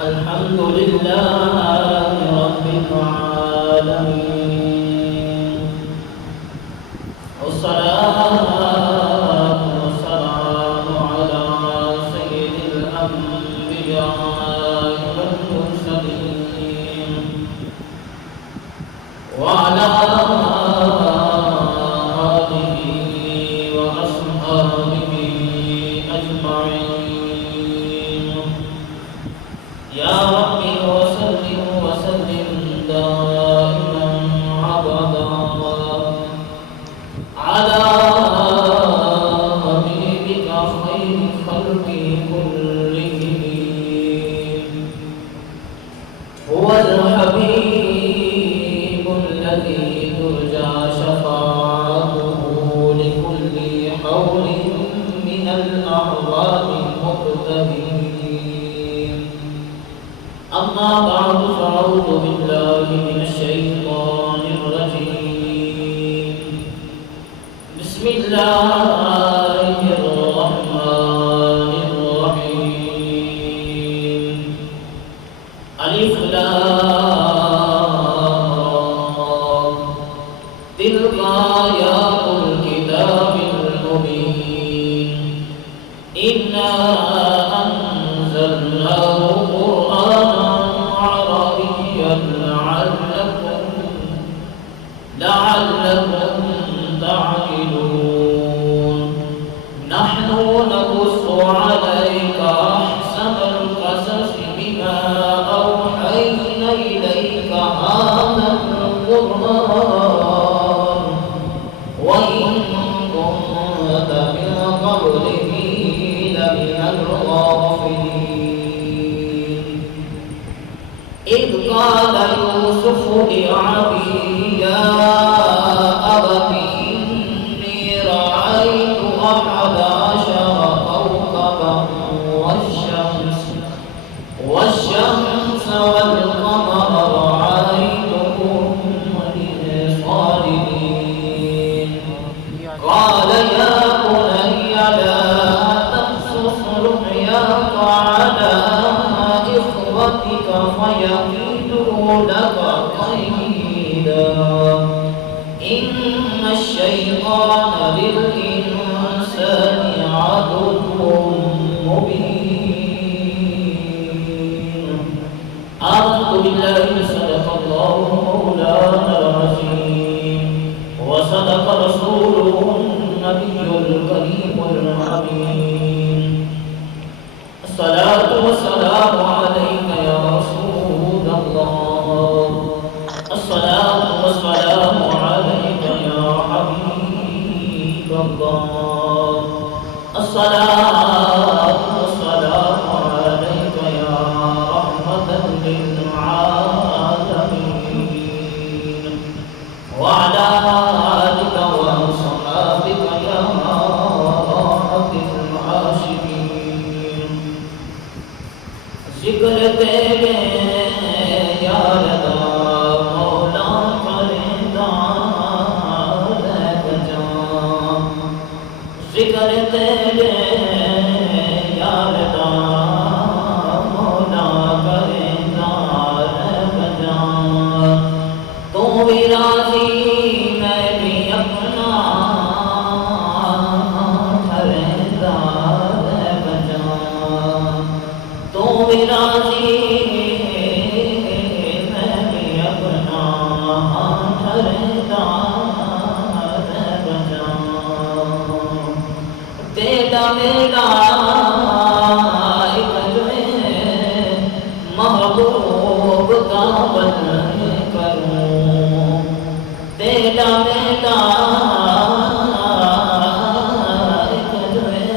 الحمد لله رب العالمين، والصلاة والسلام على سيد الأنبياء والمرسلين وعلى آله وأصحابه أجمعين. يا ربي وسلم وسلم دائما أبدا على حبيبك خير خلق كلهم. هو الحبيب الذي ترجى شفاعته لكل حول من الأعوام المقتدين. أما بعد فأعوذ بالله من الشيطان الرجيم. بسم الله الرحمن الرحيم. ألف لام را. تلك آيات الكتاب المبين. إنا أنزلناه قرآنا عربيا لعلكم تعقلون. نحن نقص عليك أحسن القصص بما أوحينا إليك هذا القرآن وإن كنت من قبله لمن الغافلين. إذ قال يوسف لأبيه يا أبت إني رأيت 11 كوكبا والشمس والقمر رأيتهم لي صادقين. قال يا بني لا تقصص رؤياك على إخوتك فيكيدوا لك كيدا إن الشيطان للإنسان عدو مبين. آمنت بالله صدق الله مولانا العظيم وصدق رسوله النبي الكريم الحميد. الصلاة والسلام عليك يا رسول الله. الصلاة والسلام عليك يا حبيب الله. الصلاة والسلام عليك يا رحمة للعالمين وعلى آلك وأصحابك يا راحة العاشقين. ذکر تیرے یار دا مولا کردا رہ جاں. ذکر تیرے یار دا مولا کردا رہ جاں. تو بھی راضی میں بھی اپنا کردا رہ جاں. تو بھی راضی میں بھی اپنا کردا رہ جاں. تیرا میرا ایک جو ہے محبوب کا بن کروں. تیرا میرا ایک جو ہے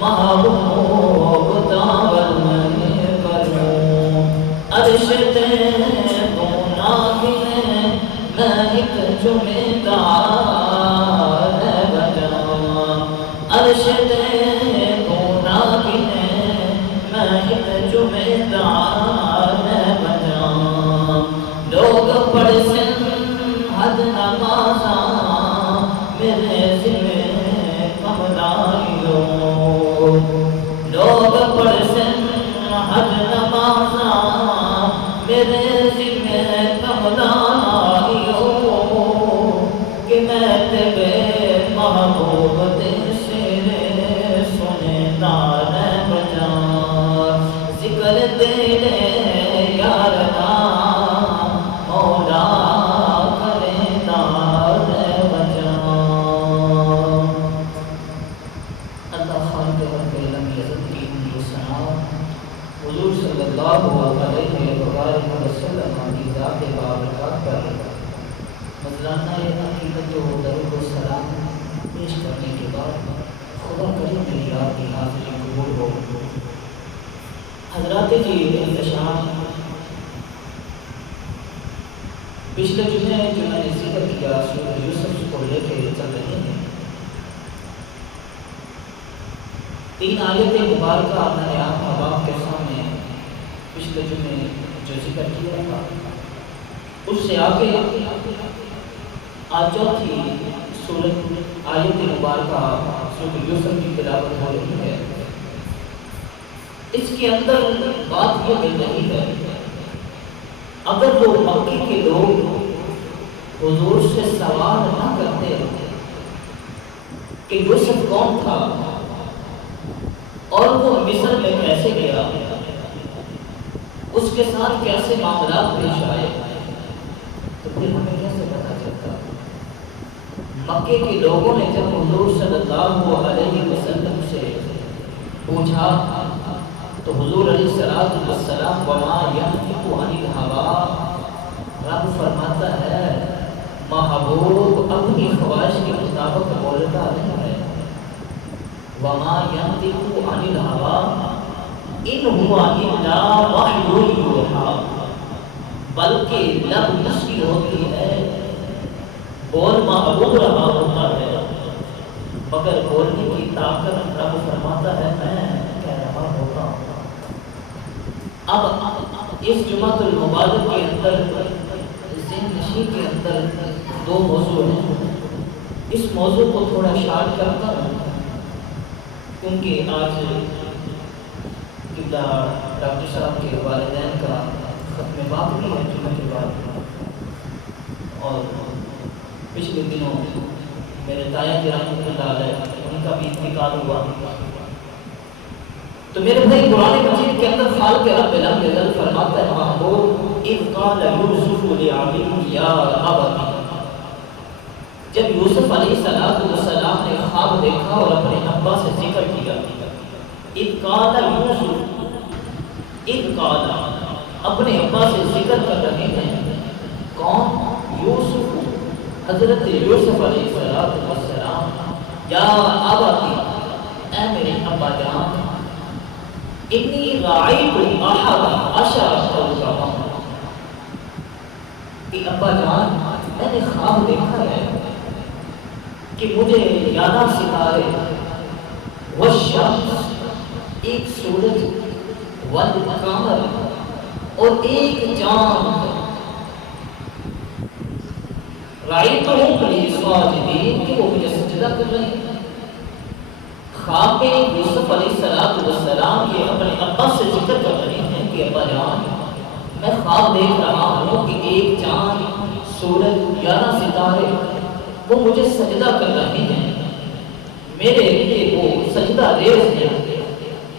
محبوب کا بن کروں. عرش تے تو ناکن میں ایک جمعدار بجاں. عرش تے تو ناکن میں ایک جمعدار بجاں. لوگ پڑھسن حد نمازاں میرے ذمے کملائی لوگ. لوگ پڑھسن حد نمازاں میرے ذمے کملا کہ میں تیرے محبوب دے شیر سنے دار بجا ذکر تیرے یارنا مولا کرے دار بجا۔ اللہ خالق رب العالمین عزت کی انہی ثنا حضور صلی اللہ علیہ وآلہ وسلم کی ذات بابرکات پر مظلانہ عقیدت و درود و سلام پیش کرنے کے بعد خدا کریم میری آپ کی حاضری قبول ہو۔ حضرات جی احتشام پچھلے جمعے جو میں نے ذکر کیا سورہ یوسف کو لے کے چل رہے ہیں، 3 آیت مبارکہ میں نے آپ احباب کے سامنے پچھلے جمعے جو ذکر کیا تھا اس سے آگے آج چوتھی سورۃ آیت مبارکہ سورۃ یوسف کی تلاوت ہو رہی ہے۔ اس کے اندر بات یہ مل رہی ہے اگر وہ مکے کے لوگ حضور سے سوال نہ کرتے کہ یوسف کون تھا اور وہ مصر میں کیسے گیا، اس کے ساتھ کیسے معاملات پیش آئے، تو پھر ہمیں کیسے پتا چلتا؟ مکے کے لوگوں نے جب حضور صلی اللہ علیہ وسلم سے پوچھا تو حضور علیہ السلام وما ينطق عن الهوى، رب فرماتا ہے محبوب اپنی خواہش کے مطابق بولتا نہیں ہے۔ وما ينطق عن الهوى ان هو الا وحی یوحی، بلکہ لب نشی ہوتی ہے، بول محبوب رہا ہوتا ہے، مگر بولنے کی طاقت رب فرماتا ہے میں کہہ رہا ہوتا ہوں۔ اب اس جمعۃ المبارک کے اندر ذہن نشی کے اندر 2 موضوع ہیں، اس موضوع کو تھوڑا شارٹ کرتا ہوں کیونکہ آج ڈاکٹر صاحب کے والدین کا ختم بات بھی ہے جمعہ کے بعد، اور پچھلے دنوں میرے تایا کی رحمۃ اللہ علیہ ان کا بھی انتقال ہوا۔ تو میرے بھائی قرآن مجید کے اندر خالق رب العالمین فرماتا ہے محبوب اذ قال یوسف لأبیہ یا ابت، جب یوسف علیہ السلام نے خواب دیکھا اور اپنے ابا سے ذکر کیا، اذ قال یوسف، اذ قال اپنے ابا سے ذکر کر رہے ہیں، کون؟ یوسف، حضرت یوسف علیہ السلام، یا ابت، اے میرے ابا جان، انی رأیت احد عشر کوکبا، کہ ابا جان میں نے خواب دیکھا ہے کہ مجھے 11 ستارے، والشمس، ایک سورج، والقمر، اور ایک چاند، رأیتہم لی ساجدین، کہ وہ مجھے سجدہ کر رہے ہیں۔ خواب میں یوسف علیہ السلام یہ اپنے ابا سے ذکر کر رہے ہیں کہ ابا جان میں خواب دیکھ رہا ہوں کہ ایک چاند، سورج، 11 ستارے وہ مجھے سجدہ کر رہے ہیں، میرے لیے وہ سجدہ ریز ہے۔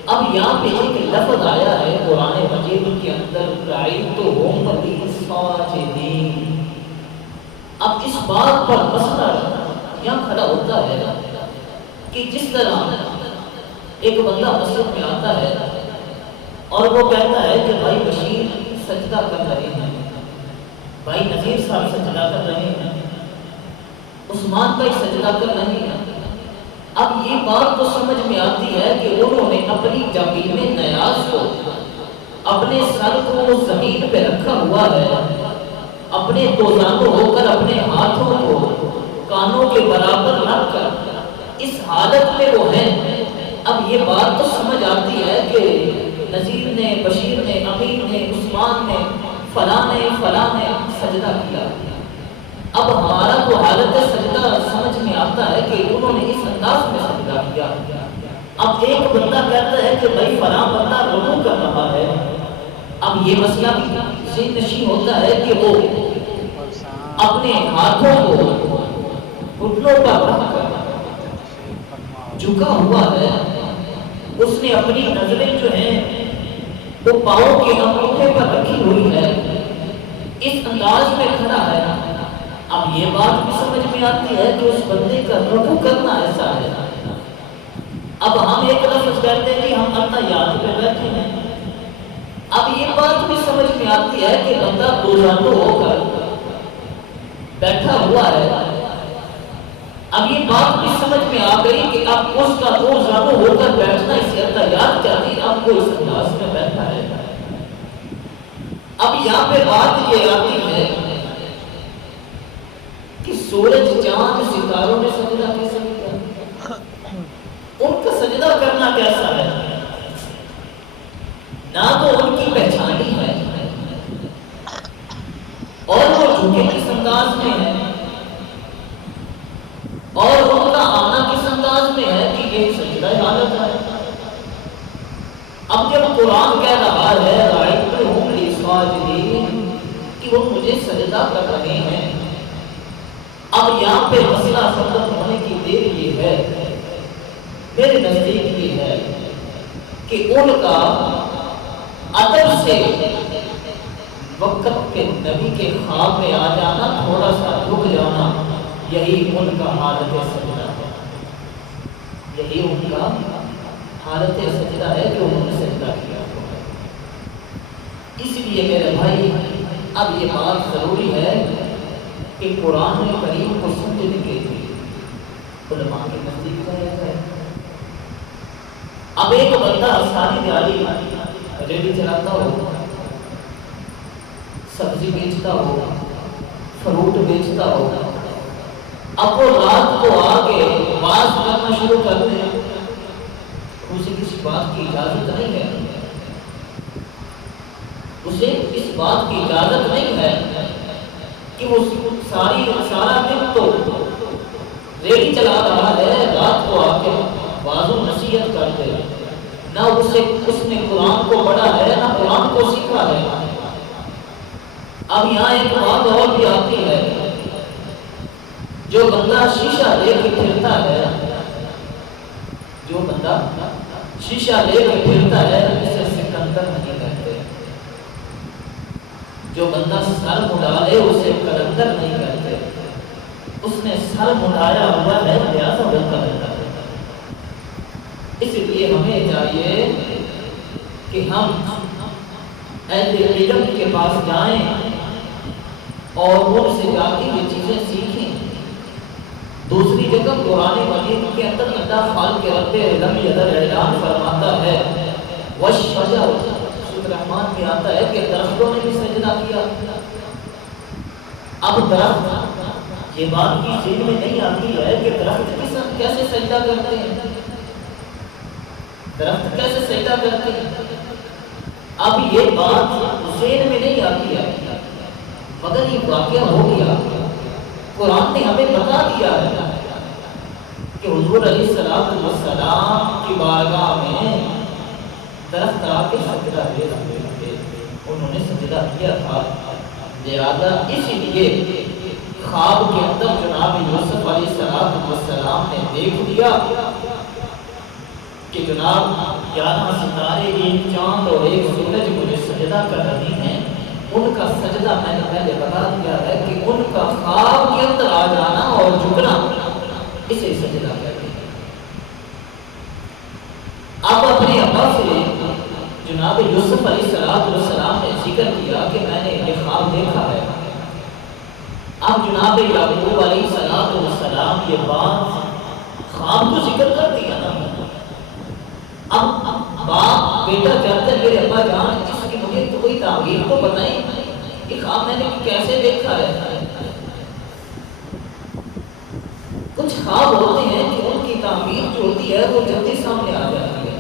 اب یہاں پہ ایک لفظ آیا ہے قرآن مجید کے اندر، رأیتہم لی ساجدین۔ اب اس بات پر مسئلہ یہاں کھڑا ہوتا ہے کہ جس طرح ایک بندہ مسجد میں آتا ہے اور وہ کہتا ہے کہ بھائی بشیر سجدہ کر رہے ہیں، بھائی نذیر صاحب سجدہ کر رہے ہیں، عثمان بھائی سجدہ کر رہے ہیں، اب یہ بات تو سمجھ میں آتی ہے کہ انہوں نے اپنی جبین نیاز کو، اپنے سر کو زمین پہ رکھا ہوا ہے، اپنے دوزانوں ہو کر اپنے ہاتھوں کو کانوں کے برابر رکھ کر اس حالت میں وہ ہیں۔ اب یہ بات تو سمجھ آتی ہے کہ نذیر نے، بشیر نے، امیر نے، عثمان نے، فلاں نے سجدہ کیا۔ اب ہمارا تو حالت سجدہ سمجھ میں آتا ہے کہ انہوں نے اس انداز میں سجدہ کیا۔ اب ایک بندہ کہتا ہے کہ بھائی فلاں بندہ رکوع کر رہا ہے، اب یہ مسئلہ ذہن نشین ہوتا ہے کہ وہ اپنے ہاتھوں کو گھٹنوں پر رکھ کر جھکا ہوا ہے، اس نے اپنی نظریں جو ہیں وہ پاؤں کے انگوٹھے پر رکھی ہوئی ہے، اس انداز میں کھڑا ہے۔ اب یہ بات بھی سمجھ میں آتی ہے کہ اس بندے کا رکوع کرنا ایسا ہے۔ اب ہم ایک لفظ کہتے ہیں کہ ہم اتحیات پہ بیٹھے ہیں، اب یہ بات بھی سمجھ میں آتی ہے کہ بندہ دو جانو ہو کر بیٹھا ہوا ہے۔ اب یہ بات بھی سمجھ میں آ گئی کہ اب اس کا دو جانو ہو کر بیٹھنا اسے اتحیات چاہتی، اب وہ اس انداز میں بیٹھا ہے۔ اب یہاں پہ بات یہ آتی ہے کہ سورج چاند ستاروں نے سجدہ کیسے کیا، ان کا سجدہ کرنا کیسا ہے، نہ تو ان کی پہچانی ہے اور وہ جھکے کس انداز میں ہے، اور ان کا آنا کس انداز میں ہے کہ یہ سجدہ حالت ہے۔ اب جب قرآن کہہ رہا ہے رأیتہم لی ساجدین کہ وہ مجھے سجدہ کر رہے ہیں، اب یہاں پہ مسئلہ ختم ہونے کی دیر یہ ہے، میرے نزدیک یہ ہے کہ ان کا ادب سے وقت کے نبی کے خواب میں آ جانا، تھوڑا سا رک جانا، یہی ان کا حالت سجدہ ہے، یہی ان کا حالت سجدہ ہے کہ انہوں نے سجدہ کیا۔ اس لیے میرے بھائی اب یہ بات ضروری ہے کہ قرآن کریم کو سمجھنے کے لیے علماء کے نزدیک جایا جائے۔ اب ایک بندہ ساری دیہاڑی ریڈی چلاتا ہو، سبزی بیچتا ہو، فروٹ بیچتا ہو، اب وہ رات کو آگے باز کرنا شروع کر دے، اسے کسی بات کی اجازت نہیں ہے، اسے اس بات کی اجازت نہیں ہے کہ وہ سارا دن تو ریڈی چلا رہا ہے، رات کو آ کے بازو نصیحت کر دے، نہ اس نے قرآن کو پڑھا ہے نہ قرآن کو سیکھا ہے۔ اب یہاں ایک بات اور بھی آتی ہے، جو بندہ شیشہ لے کے پھرتا ہے، جو بندہ شیشہ لے کے پھرتا ہے اسے سکندر نہیں کہتے، جو بندہ سر مڈالے اسے کلندر نہیں کہتے، اس نے سر مڈایا ہوا ہے لہذا وہ کلندر ہے۔ اس لیے ہمیں چاہیے کہ ہم اہل علم کے پاس جائیں اور ان سے جا کے یہ چیزیں سیکھیں۔ دوسری جگہ قرآن مجید کے اندر اللہ خالق رب علم ادھر اعلان فرماتا ہے والشجر، سورۃ الرحمن میں آتا ہے کہ درختوں نے بھی سجدہ کیا۔ اب درخت، یہ بات کی ذہن میں نہیں آتی ہے کہ درخت کیسے سجدہ کرتے ہیں، درخت کیسے سجدہ کرتے ہیں، اب یہ بات ذہن میں نہیں آتی ہے، مگر یہ واقعہ ہو گیا۔ قرآن نے ہمیں بتا دیا ہے کہ حضور علیہ السلام کی بارگاہ میں درخت آ کے سجدہ دے رہے تھے، انہوں نے سجدہ کیا تھا، لہذا اسی لیے خواب کے اندر جناب یوسف علیہ السلام نے دیکھ لیا کہ جناب 11 ستارے، ایک چاند اور ایک سورج مجھے سجدہ کر رہی ہیں۔ ان کا سجدہ میں نے پہلے بتا دیا ہے کہ ان کا خواب کے اندر آ جانا اور جھکنا، اسے سجدہ کہتے ہیں۔ اب اپنے ابا سے جناب یوسف علیہ السلام نے ذکر کیا کہ میں نے یہ خواب دیکھا ہے۔ اب جناب یعقوب علیہ السلام یہ بات خواب تو ذکر کر دیا نا، اب باپ بیٹا کہتا ہے میرے ابا جان اس کی مجھے تو کوئی تعبیر تو بتائیں کہ خواب میں نے کیسے دیکھا ہے۔ کچھ خواب ہوتے ہیں کہ ان کی تعبیر جو ہوتی ہے وہ جلدی سامنے آ جاتی ہے،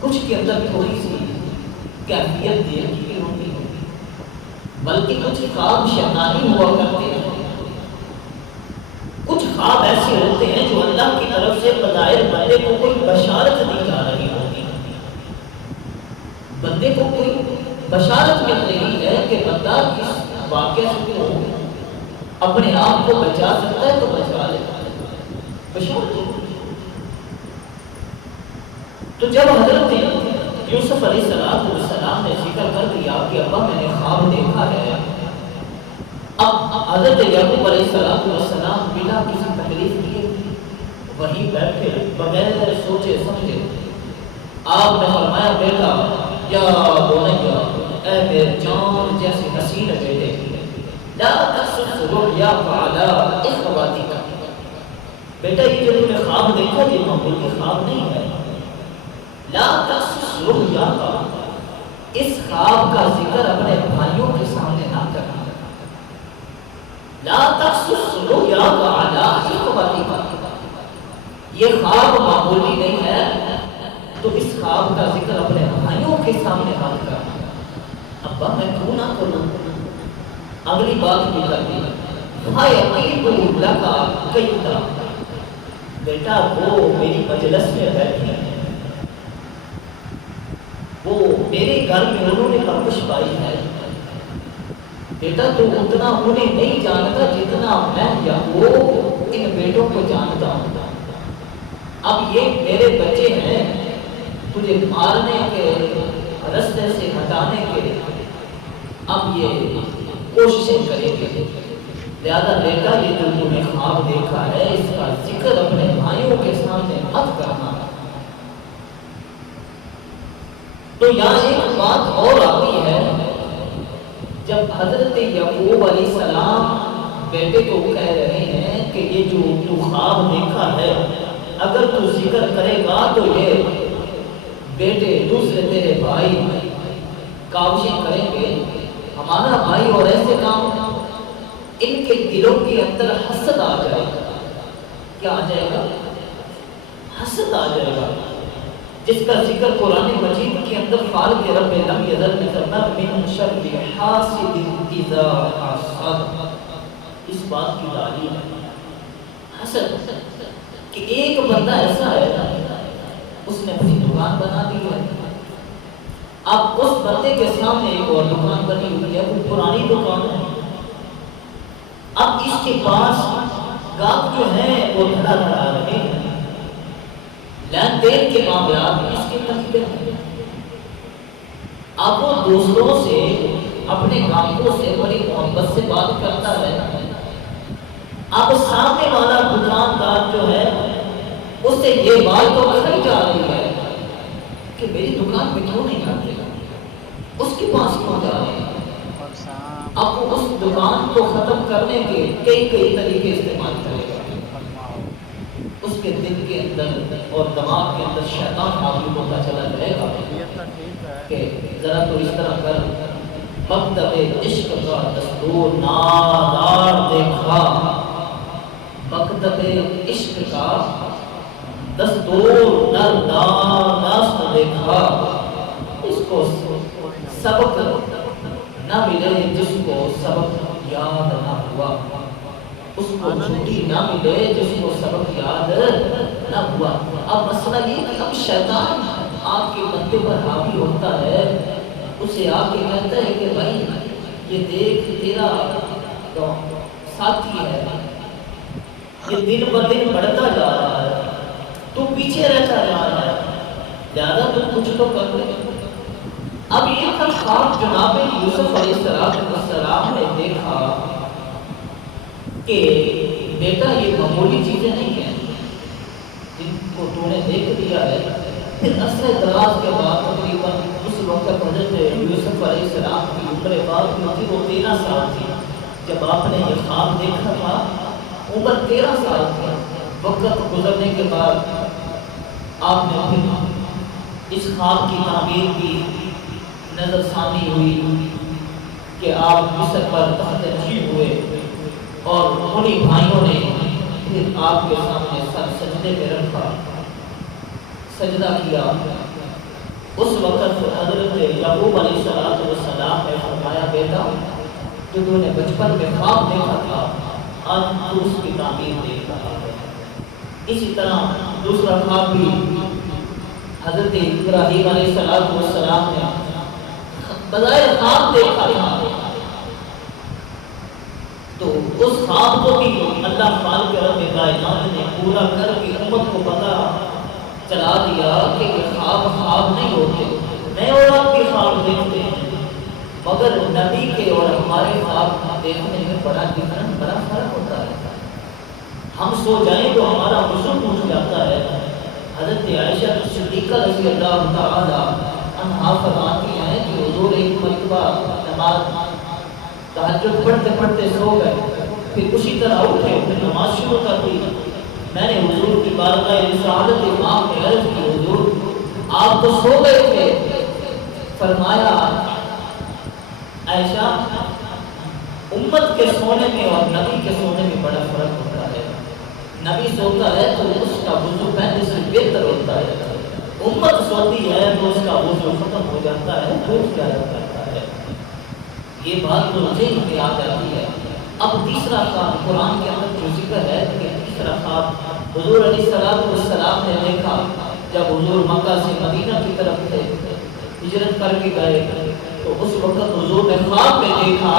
کچھ کے اندر تھوڑی سی کیفیت دیر کی ہوتی ہے، بلکہ کچھ خواب شیطانی ہوا کرتے ہیں، کچھ خواب ایسے ہوتے ہیں جو اللہ کی طرف سے بظاہر بندے کو کوئی بشارت دی جا رہی ہوتی ہے، بندے کو کوئی بشارت مل رہی ہے کہ بندہ اس واقعہ سے تو اپنے آپ کو بچا سکتا ہے تو بچا لیتا ہے، بشارت۔ تو جب حضرت یوسف علیہ السلام نے ذکر کر دیا کہ ابا میں نے خواب دیکھا ہے، اب حضرت یعقوب علیہ السلام بنا کسی تکلیف کیے وہیں بیٹھے بغیر سوچے سمجھے آپ نے فرمایا بیٹا یا بنیا اے میرے جان جیسے حسین بیٹے لا تقصص رؤیاک علی اخواتک، بیٹا یہ جو تم نے خواب دیکھا یہ معمولی خواب نہیں ہے، لا تقصص رؤیاک، اس خواب کا ذکر اپنے بھائیوں کے سامنے نہ کرنا، لا تقصص رؤیاک علی اخواتک، یہ خواب معمولی نہیں ہے تو اس خواب کا ذکر اپنے بھائیوں کے سامنے نہ کرنا۔ ابا میں کیوں نہ کروں؟ اگلی بات بھی کر دی، فَيَقِيدُ لَكَ كَيْدًا، بیٹا وہ میری مجلس میں بیٹھی ہیں، وہ میرے گھر میں انہوں نے پرورش پائی ہے، بیٹا تو اتنا انہیں نہیں جانتا جتنا میں یا وہ ان بیٹوں کو جانتا ہوں۔ اب یہ میرے بچے ہیں، تجھے مارنے کے رستے سے ہٹانے کے اب یہ کوششیں کریں گے، لہذا بیٹا یہ جو تم نے خواب دیکھا ہے اس کا ذکر اپنے بھائیوں کے سامنے مت کرنا۔ تو یہاں ایک بات اور آتی ہے، جب حضرت یعقوب علیہ السلام بیٹے کو کہہ رہے ہیں کہ یہ جو تو خواب دیکھا ہے اگر تو ذکر کرے گا تو یہ بیٹے دوسرے تیرے بھائی کاوشیں کریں گے، ہمارا بھائی اور ایسے کام، ان کے دلوں کے اندر حسد آ جائے گا۔ کیا آ جائے گا؟ حسد آ جائے گا، جس کا ذکر قرآن مجید کے اندر خالق رب لم یزل من شر حاسد اذا حسد، اس بات کی تعلیم ہے حسد، کہ ایک بندہ ایسا ہے اس نے اپنی دکان بنا دی ہے، اب اس بندے کے سامنے ایک اور دکان بنی ہوئی ہے، وہ پرانی دکان ہے، اب اس کے پاس گاہک جو ہیں وہ دھڑا دھڑا رہے ہیں، لین دین کے معاملات اس کے تقبے ہیں، اب وہ دوسروں سے اپنے گاہکوں سے بڑی محبت سے بات کرتا ہے، اب سامنے والا دکاندار جو ہے اس سے یہ بات تو کہی جا رہی ہے کہ میری دکان پہ کیوں نہیں آتے، اس کے پاس کیوں جا رہے ہیں، اب وہ اس دکان کو ختم کرنے کے کئی طریقے استعمال کرے گا، اس کے دل کے اندر اور دماغ کے اندر شیطان حاوی ہوتا چلا جائے گا کہ ذرا تو اس طرح کر، مکتب عشق کا دستور نادار دیکھا، مکتب عشق کا دستور ناداست دیکھا، اس کو سبق نہ ملے جس کو سبق یاد نہ ہوا، اس کو چھٹی نہ ملے جس کو سبق یاد نہ ہوا۔ اب مسئلہ یہ کہ اب شیطان آپ کے بندے پر حاوی ہوتا ہے، اسے آ کے کہتا ہے کہ بھائی یہ دیکھ تیرا ساتھی ہے، یہ دن پر دن بڑھتا جا رہا ہے، تو پیچھے رہتا جا رہا ہے، زیادہ تو کچھ تو کر لے۔ اب یہ تھا خواب جناب یوسف علیہ السلام نے دیکھا کہ بیٹا یہ معمولی چیزیں نہیں ہیں جن کو تو نے دیکھ لیا ہے۔ پھر عرصہ دراز کے بعد تقریباً اس وقت حضرت یوسف علیہ السلام کی عمر بعد جو تھی وہ 13 سال تھی جب آپ نے یہ خواب دیکھا تھا، عمر 13 سال تھی۔ وقت گزرنے کے بعد آپ نے پھر اس خواب کی تعبیر کی، نظر ثانی ہوئی کہ آپ مصر پر تحت نشین ہوئے اور انہی بھائیوں نے پھر آپ کے سامنے سر سجدے میں رکھا، سجدہ کیا۔ اس وقت حضرت یعقوب علیہ السلام نے فرمایا بیٹا جو تو نے بچپن میں خواب دیکھا تھا آج تو اس کی تعبیر دیکھ رہا ہے۔ اسی طرح دوسرا خواب بھی حضرت ابراہیم علیہ السلام نے بظاہر خواب دیکھا تھا، تو اس خواب کو بھی اللہ خالق رب کائنات نے پورا کر کے امت کو پتہ چلا دیا کہ یہ خواب خواب نہیں ہوتے، میں اور آپ کے خواب دیکھتے ہیں مگر نبی کے اور ہمارے خواب دیکھنے میں بڑا فرق ہوتا ہے۔ ہم سو جائیں تو ہمارا غسل اٹھ جاتا ہے۔ حضرت عائشہ صدیقہ رضی اللہ تعالی عنہا فرماتی ہیں کہ حضور ایک مرتبہ نماز تہجد پڑھتے پڑھتے سو گئے، پھر اسی طرح اٹھے، پھر نماز شروع کر دی۔ میں نے حضور کی بارگاہ رسالت امام میں عرض کی، حضور آپ تو سو گئے تھے۔ فرمایا عائشہ امت کے سونے میں اور نبی کے سونے میں بڑا فرق ہوتا ہے۔ نبی سوتا ہے تو اس کا وضو پہلے سے بہتر ہوتا ہے، امت سوتی ہے تو اس کا وضو ختم ہو جاتا ہے، ٹوٹ جایا کرتا ہے۔ یہ بات تو ذہن میں آ جاتی ہے۔ اب تیسرا خواب قرآن کے اندر جو ذکر ہے کہ تیسرا خواب حضور علیہ السلام نے دیکھا جب حضور مکہ سے مدینہ کی طرف تھے، ہجرت کر کے گئے، تو اس وقت حضور نے خواب میں دیکھا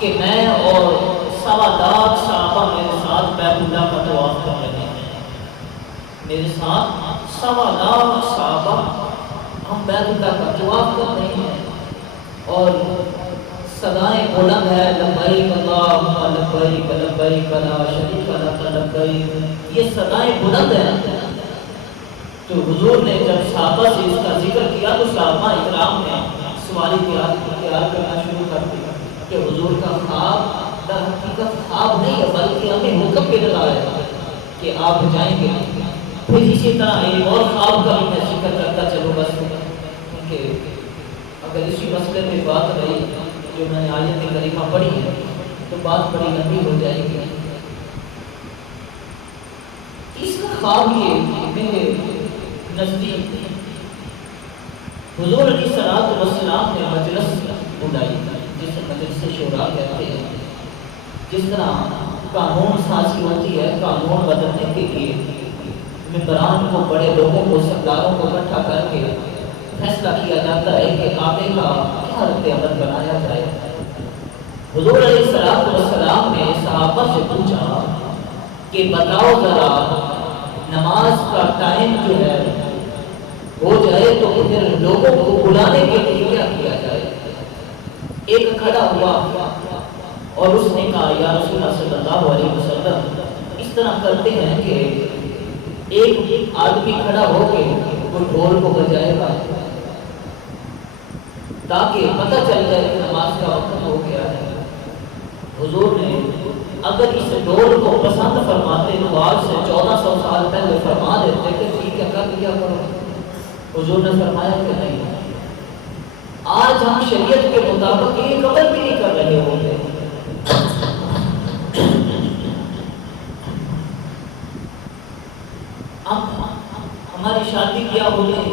کہ میں اور 1.25 صحابہ میرے ساتھ بیت اللہ کا طواف کر رہے ہیں، میرے ساتھ 1.25 صحابہ ہم بیت اللہ کا طواف کر رہے ہیں اور صدائیں بلند ہے، لبیک اللہم لبیک لبیک لا شریک لک لبیک، یہ صدائیں بلند ہیں۔ تو حضور نے جب صحابہ سے اس کا ذکر کیا تو صحابہ اکرام نے سوالی تیار کرنا شروع کر دیا کہ حضور کا خواب در حقیقت خواب نہیں ہے بلکہ ہمیں حکم ملا ہے کہ آپ جائیں گے۔ پھر اسی طرح ایک اور خواب کا بھی میں ذکر کرتا چلو بس، کیونکہ اگر اسی مسئلے میں بات رہی جو میں نے آیت کریمہ پڑھی ہے تو بات بڑی لمبی ہو جائے گی۔ تیسرا خواب یہ میرے نزدیک حضور علیہ السلام نے مجلس بلائی، جسے مجلس شورا کہتے ہیں، جس طرح قانون سازی ہوتی ہے، قانون بدلنے کے لیے ممبران کو، بڑے لوگوں کو، سرداروں کو اکٹھا کر کے فیصلہ کیا جاتا ہے کہ آگے کا کیا رد عمل بنایا جائے۔ حضور علیہ السلام نے صحابہ سے پوچھا کہ بتاؤ ذرا نماز کا ٹائم جو ہے ہو جائے تو پھر لوگوں کو بلانے کے لیے کیا کیا جائے۔ ایک کھڑا ہوا اور اس نے کہا یا رسول اللہ صلی اللہ علیہ وسلم، اس طرح کرتے ہیں کہ ایک آدمی کھڑا ہو کے وہ ڈھول کو بجائے گا تاکہ پتہ چل جائے کہ نماز کا وقت ہو گیا ہے۔ حضور نے اگر اس ڈھول کو پسند فرماتے تو آج سے 1400 سال پہلے فرما دیتے کہ ٹھیک ہے کر لیا کرو۔ حضور نے فرمایا کہ نہیں، آج ہم شریعت کے مطابق یہ قبر بھی نہیں کر رہے ہوتے۔ اب ہماری شادی کیا ہو گئی،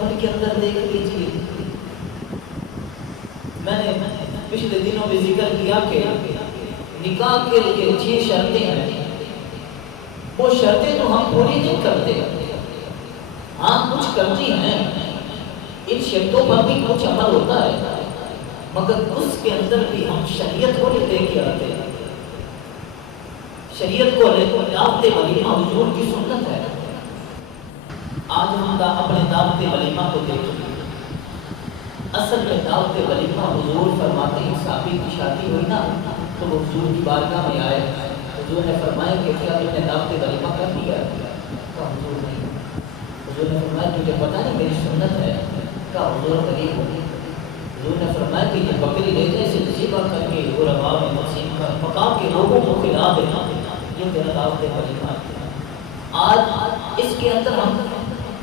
ان کے اندر دیکھ لیجیے، میں نے پچھلے دنوں میں ذکر کیا کہ نکاح کے لیے 6 شرطیں ہیں، وہ شرطیں تو ہم پوری نہیں کرتے، ہاں کچھ کرتی ہیں، ان شرطوں پر بھی کچھ عمل ہوتا ہے، مگر اس کے اندر بھی ہم شریعت کو لے کے آتے ہیں، شریعت کو لے کر دعوت ولیمہ حضور کی سنت ہے۔ آج ہم اپنے دعوت ولیمہ کو دیکھیں، اصل میں دعوت ولیمہ حضور فرماتے ہیں صحابی کی شادی ہوئی نا تو وہ حضور کی بارگاہ میں آئے، حضور نے فرمایا کہ کیا تم نے دعوت ولیمہ کر دیا؟ کہا حضور نہیں۔ حضور نے فرمایا تجھے پتہ نہیں میری سنت ہے؟ کہا حضور قریب ہوگی۔ حضور نے فرمایا کہ یہ بکری لے جائے اسے ذبح کر کے غرباء میں تقسیم کر، مقام کے لوگوں کو کھلا دینا، یہ تیرا دعوت ولیمہ ہے۔ آج اس کے اندر ہم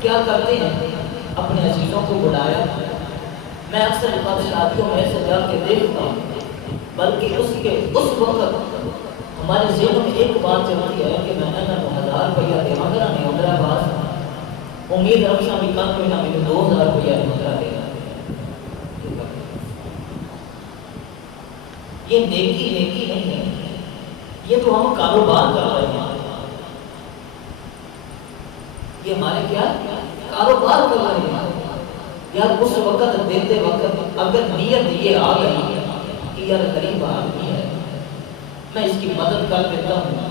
کیا کرتے ہیں؟ اپنے عزیزوں کو بلایا، میں اکثر شادیوں میں سجا کے دیکھتا ہوں، بلکہ اس وقت ہمارے ذہن میں ایک بات چلتی ہے کہ میں نے 1000 روپیہ دے مگر نہیں ہو میرا پاس، امید رکھا بھی کم کوئی نہ مجھے 2000 روپیہ مگر دینا۔ یہ نیکی نہیں ہے، یہ تو ہم کاروبار کر رہے ہیں، یہ ہمارے کیا کاروبار کر رہے ہیں۔ یار اس وقت وقت دیتے وقت اگر نیت یہ آ گئی کہ یار غریب آدمی ہے، میں اس کی مدد کر دیتا ہوں،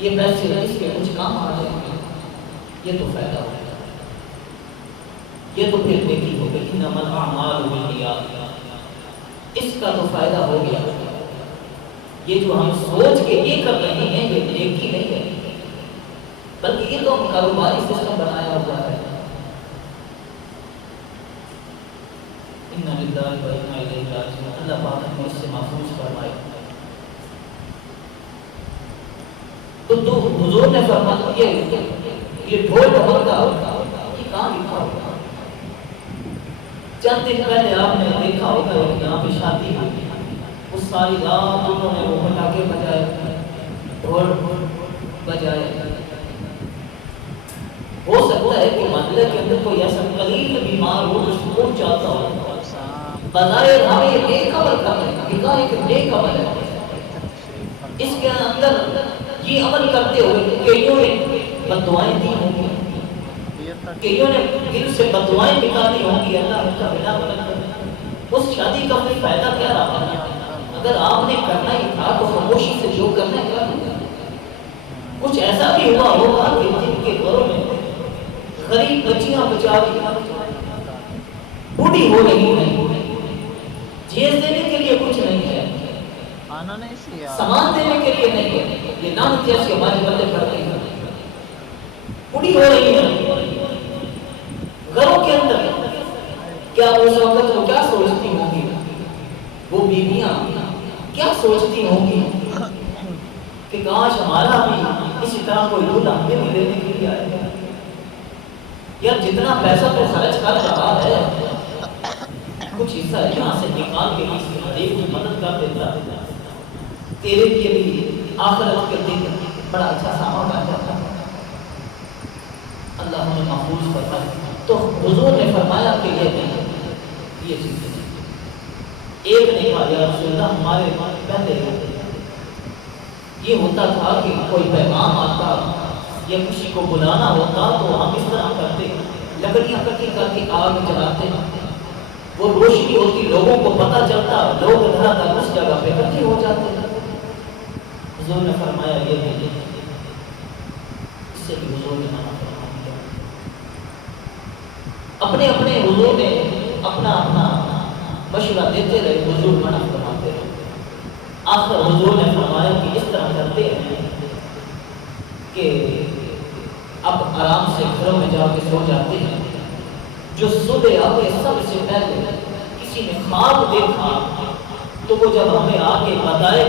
یہ پیسے اس کے کچھ کام آ جائیں گے، یہ تو فائدہ ہو گیا، یہ تو پھر نیکی ہو گئی، انما الاعمال بالنیات، اس کا تو فائدہ ہو گیا۔ یہ جو ہم سوچ کے یہ کر رہے ہیں یہ نیکی نہیں ہے، بلکہ یہ تو ہم کاروباری سسٹم بنایا ہوا ہے۔ اِنَّ لِلَّهِ وَإِنَّا إِلَيْهِ رَاجِعُونَ، اللہ پاک ہمیں اس سے محفوظ فرمائے۔ تو حضور نے فرمایا یہ ڈھول ڈھولتا یہ کہاں لکھا ہوگا؟ چند دن پہلے آپ نے دیکھا ہوگا کہ یہاں پہ شادی ہوئی، اس ساری رات انہوں نے وہ پٹاخے بجائے، ڈھول بجائے۔ ہو سکتا ہے کہ محلے کے اندر کوئی ایسا قلیل بیمار ہو جو سکون چاہتا ہو، بظاہر ہمیں یہ نیک عمل کر رہے ہیں، یہ ایک نیک عمل ہے، اس کے اندر یہ عمل کرتے ہوئے کئیوں نے بددعائیں دی ہوں گی، کئیوں نے دل سے بددعائیں نکالی ہوں گی، اللہ ان کا بنا بنا کر اس شادی کا کوئی فائدہ کیا رہا ہے؟ اگر آپ نے کرنا ہی تھا تو خاموشی سے جو کرنا ہے کر دیا۔ کچھ ایسا بھی ہوا ہوگا کہ جن کے گھروں میں غریب بچیاں بچاری بوڑھی ہو رہی ہیں، جیز دینے کے لیے کچھ نہیں ہے، سامان دینے کے لیے نہیں ہے، یہ نام جیسے ہمارے بندے پڑتے ہیں، بوڑھی ہو رہی ہیں گھروں کے اندر، کیا اس وقت وہ کیا سوچتی ہوں گی، وہ بیویاں کیا سوچتی ہوں گی کہ کاش ہمارا بھی اسی طرح کوئی دولہا ہمیں بھی دینے کے لیے آئے گا، یا جتنا پیسہ تو خرچ کر رہا ہے کچھ حصہ یہاں سے نکال کے کسی غریب کی مدد کر دیتا ہے، تیرے لیے بھی آخرت کے دن بڑا اچھا سامان بن جاتا ہے۔ اللہ ہمیں محفوظ کرتا ہے۔ تو حضور نے فرمایا کہ یہ نہیں، یہ چیز نہیں۔ ایک نے کہا یا رسول اللہ ہمارے پہلے یہ ہوتا تھا کہ کوئی پیغام آتا یا کسی کو بلانا ہوتا تو ہم اس طرح کرتے، لکڑیاں اکٹھی کر کے آگ جلاتے، وہ روشنی ہوتی، لوگوں کو پتہ چلتا، لوگ دھڑا دھڑ اس جگہ پہ اکٹھے ہو جاتے۔ حضور نے فرمایا یہ نہیں، اس سے بھی حضور نے منع فرما دیا۔ اپنے اپنے حضور نے اپنا اپنا مشورہ دیتے رہے، حضور منع فرماتے رہے۔ آخر حضور نے فرمایا کہ اس طرح کرتے ہیں کہ اب آرام سے گھروں میں جا کے سو جاتے ہیں، جو صبح آگے سب سے پہلے کسی نے خواب دیکھا تو وہ جب ہمیں آگے بتائے